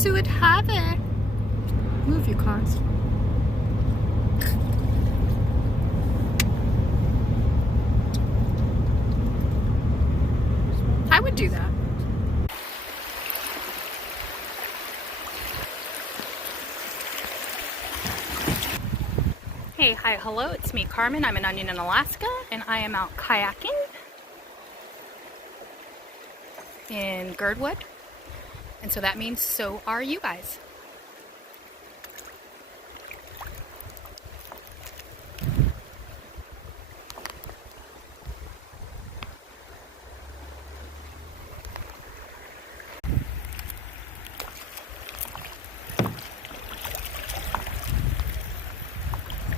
ensued have it. Move your cars. I would do that. Hey, hi, hello, it's me, Carmen. I'm an onion in Alaska, and I am out kayaking in Girdwood. And so that means so are you guys.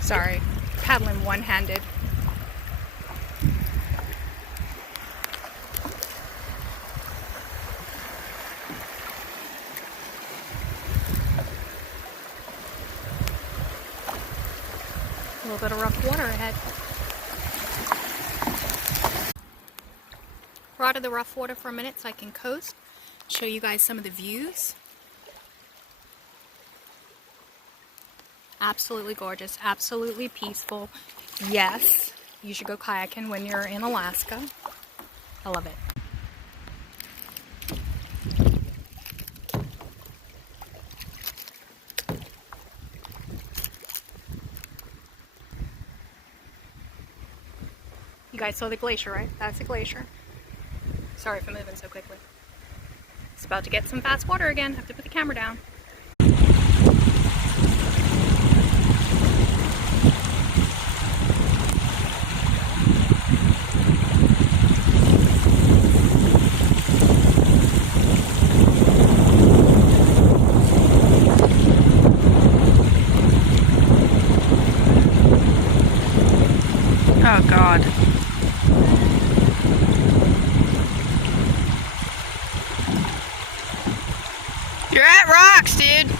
Sorry, paddling one-handed. A little bit of rough water ahead. We're out of the rough water for a minute so I can coast, show you guys some of the views. Absolutely gorgeous, absolutely peaceful. Yes, you should go kayaking when you're in Alaska. I love it. You guys saw the glacier, right? That's the glacier. Sorry for moving so quickly. It's about to get some fast water again. Have to put the camera down. Oh God. You're at rocks, dude.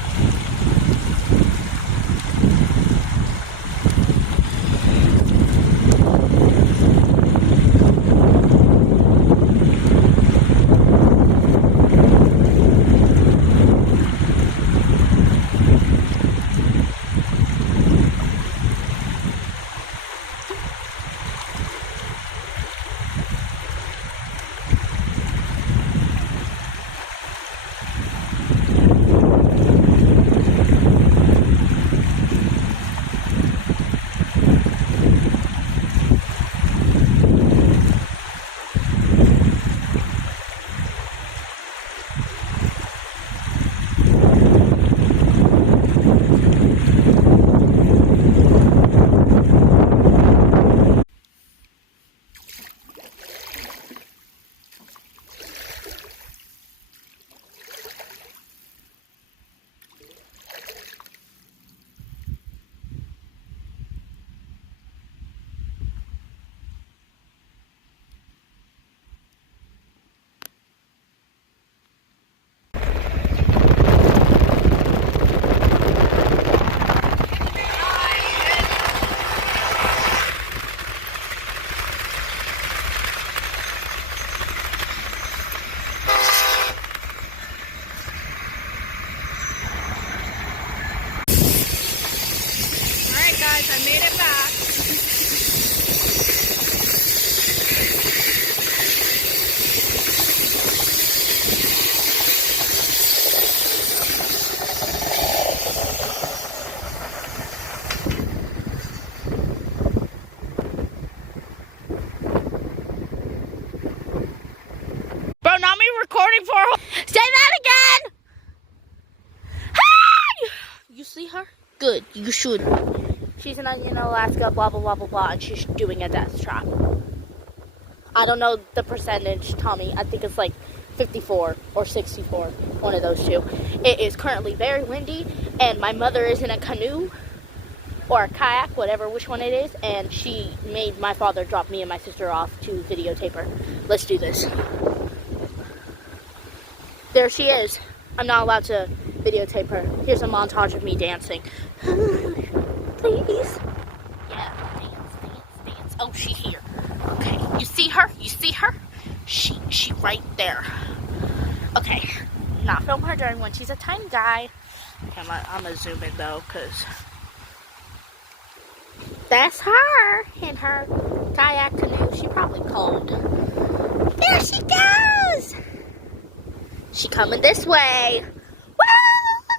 I made it back. Bro, not me recording for her. Say that again! Hi! You see her? Good, you should. She's in Alaska, blah, blah, blah, blah, blah, and she's doing a death trap. I don't know the percentage, Tommy. I think it's like 54 or 64, one of those two. It is currently very windy, and my mother is in a canoe or a kayak, whatever, which one it is, and she made my father drop me and my sister off to videotape her. Let's do this. There she is. I'm not allowed to videotape her. Here's a montage of me dancing. Please. Yeah, dance. Oh, she's here. Okay, you see her? You see her? She right there. Okay, not film her during when she's a tiny guy. Okay, I'm gonna zoom in though, because that's her in her kayak canoe. She probably cold. There she goes! She coming this way.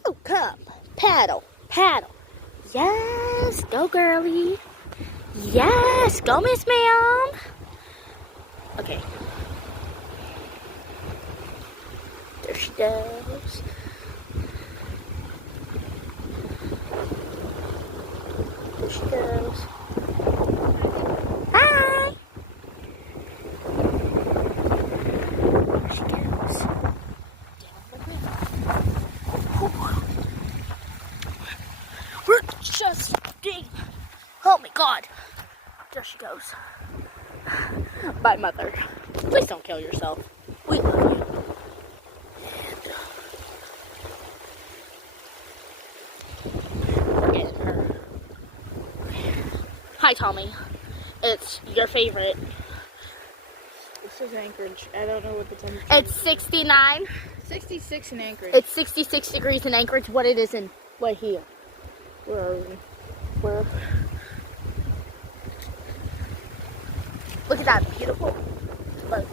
Woo! Come, paddle, paddle. Yes, go girly. Yes, go Miss Ma'am. Okay. There she goes. There she goes. Hi. There she goes. We're just getting. Oh my God. There she goes. Bye, mother. Please don't kill yourself. We love you. We're getting her. Hi, Tommy. It's your favorite. This is Anchorage. I don't know what the temperature It's 69. 66 in Anchorage. It's 66 degrees in Anchorage. What it is in what here? Where are we? Where? Look at that beautiful. Look.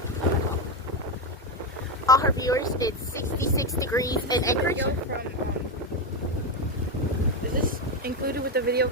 All her viewers, it's 66 degrees in Anchorage. Is this included with the video?